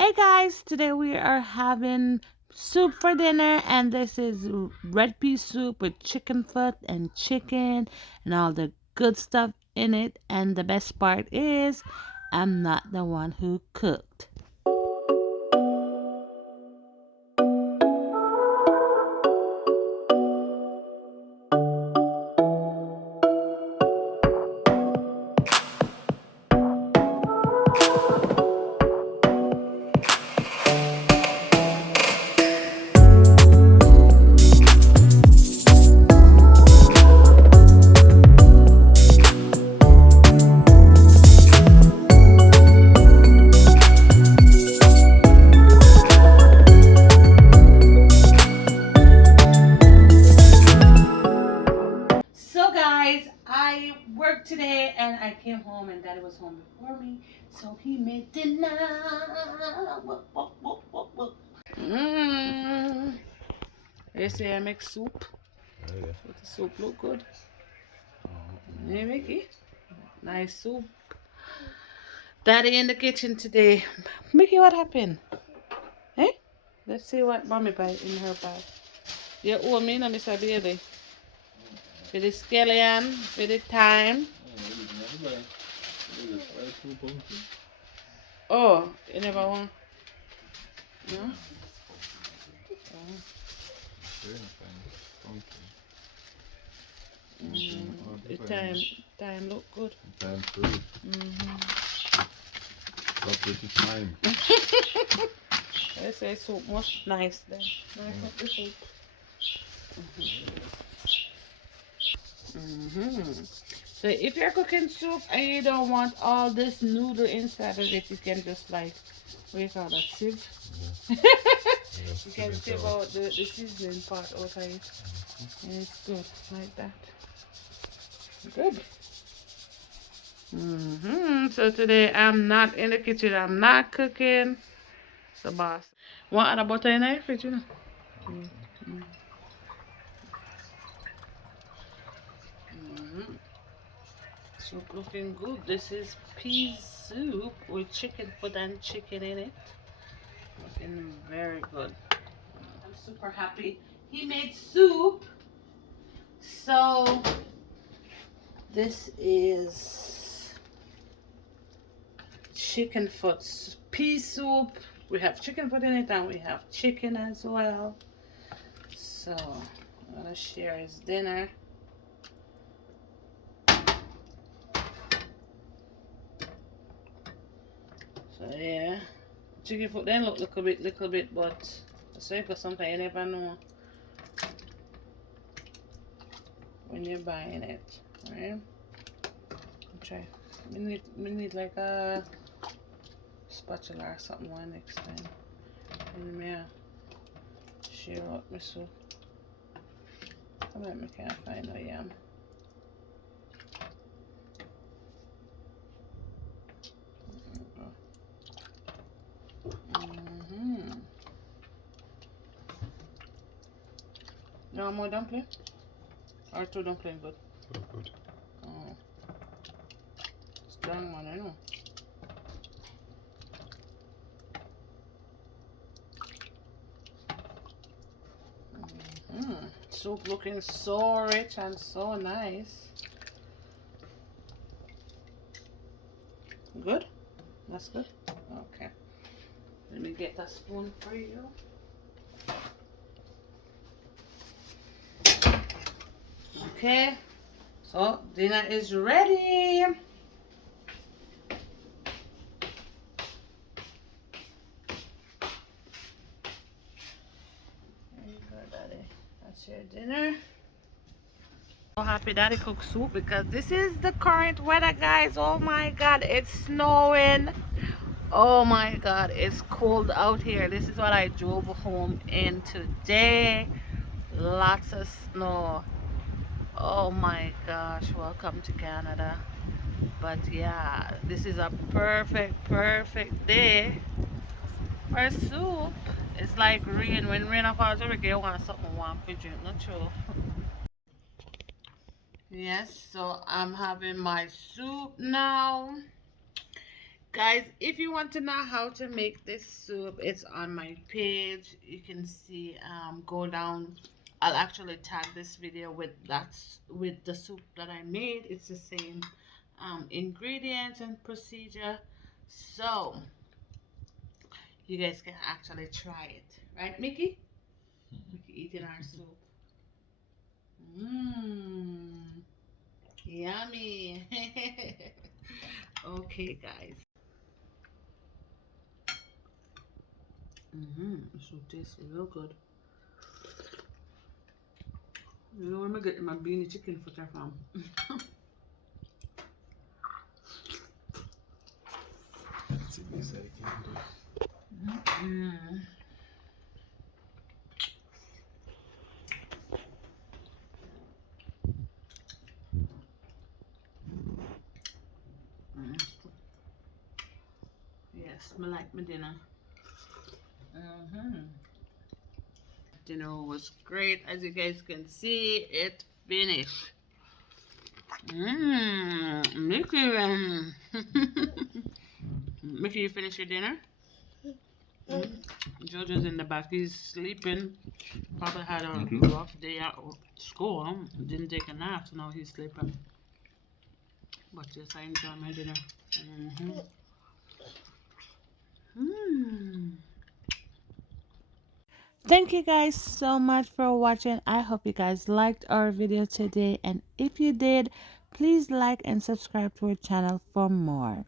Hey guys, today we are having soup for dinner, and this is red pea soup with chicken foot and chicken and all the good stuff in it. And the best part is, I'm not the one who cooked. So guys, I worked today and I came home and Daddy was home before me, so he made dinner. Whoop, whoop, whoop, whoop, whoop. You see I make soup. Oh, yeah. But the soup look good. Hey Mickey, nice soup. Daddy in the kitchen today. Mickey, what happened? Hey, let's see what mommy buy in her bag. You owe me, no, Mr. Baby. For the scallion, for the thyme. Oh, you never want? No? Oh. The thyme look good. Time food. Stop with the time. I say soup must nice then. Nice up the soup. So if you're cooking soup and you don't want all this noodle inside of it, you can just like, what do you call that, sieve? Yeah. You can sieve out the seasoning part out of it. And it's good like that. Good. So today I'm not in the kitchen. I'm not cooking. The boss. Want other butter in the fridge, you know? Soup looking good. This is pea soup with chicken foot and chicken in it. Looking very good. I'm super happy. He made soup. So this is chicken foot pea soup. We have chicken foot in it and we have chicken as well. So I'm gonna share his dinner. So yeah, chicken foot then look little bit, but so because sometimes you never know when you're buying it, right? Try. We need like a spatula or something one next time. And me share out my soup. I bet me can't find no yam. You want more dumpling? Or two dumpling good? So good. Oh. Strong one, I know. Soup looking so rich and so nice. Good? That's good? Okay. Let me get a spoon for you. Okay. So dinner is ready. There you go, Daddy. That's your dinner. So happy Daddy cooked soup because this is the current weather, guys. Oh my God, it's snowing. Oh my God, it's cold out here. This is what I drove home in today. Lots of snow. Oh my gosh, welcome to Canada. But yeah, this is a perfect day for soup. It's like rain. When rain falls over, you want something warm to drink, not true? Yes, so I'm having my soup now. Guys, if you want to know how to make this soup, it's on my page. You can see, go down. I'll actually tag this video with with the soup that I made. It's the same ingredients and procedure, so you guys can actually try it, right, Mickey? Mickey eating our soup. Mmm, yummy. Okay, guys. This soup tastes real good. You know where I'm getting my beanie chicken footer from? Sydney said he can't do it. Mm. Mm. Yes, I like my dinner. Dinner was great. As you guys can see, it finished. Mickey, Mickey, you finish your dinner? Jojo's in the back. He's sleeping. Probably had a rough day at school. Didn't take a nap, so now he's sleeping. But yes, I enjoy my dinner. Thank you guys so much for watching. I hope you guys liked our video today, and if you did, please like and subscribe to our channel for more.